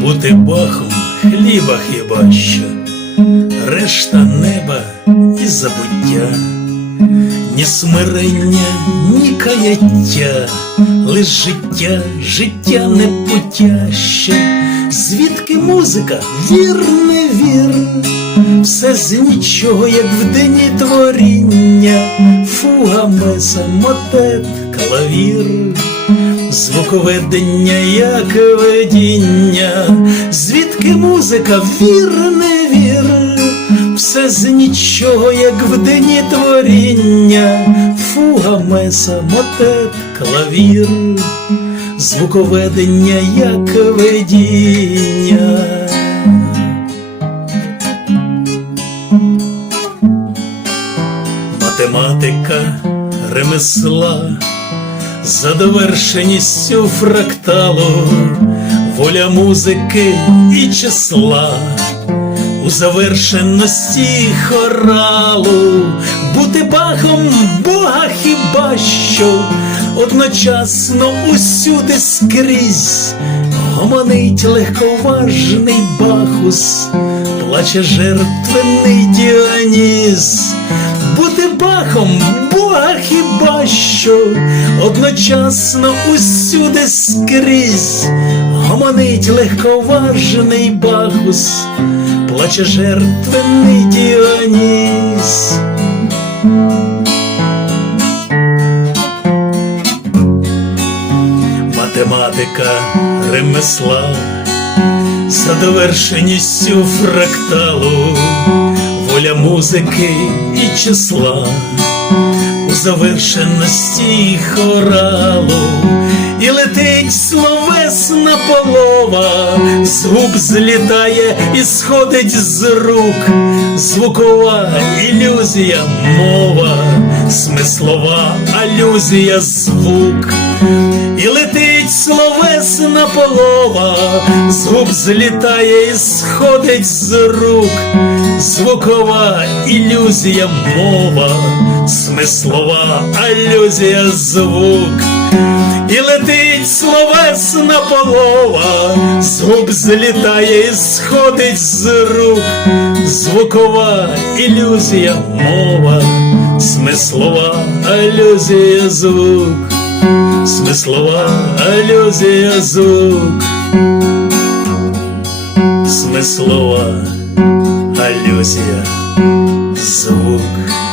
бути бахом хліба хіба що, решта неба і забуття, ні смирення, ні каяття, лиш життя, життя непутяще, звідки музика, вір, не вір, все з нічого, як в дені творіння, фуга, меса, мотет, клавір звуковедення, як видіння, звідки музика, вір, не вір, все з нічого, як в дені творіння, фуга, меса, мотет, клавір, звуковедення, як видіння. Математика ремесла за довершеністю фракталу, воля музики і числа, у завершеності хоралу, бути бахом Бога хіба що. Одночасно усюди скрізь гомонить легковажний бахус, плаче жертвений Діоніс, бути бахом хіба одночасно усюди скрізь гомонить легковажний бахус, плаче жертвений Діоніс. Математика ремесла за довершеністю фракталу, воля музики і числа, завершеності хоралу, і летить словесна полова, з губ злітає і сходить з рук, звукова ілюзія, мова, смислова алюзія, звук. І летить словесна полова, з губ злітає і сходить з рук, звукова ілюзія, мова, смислова алюзія, звук. І летить словесна полова, з губ злітає і сходить з рук, звукова ілюзія, мова, смислова алюзія, звук смислова алюзія звук, смислова алюзія звук.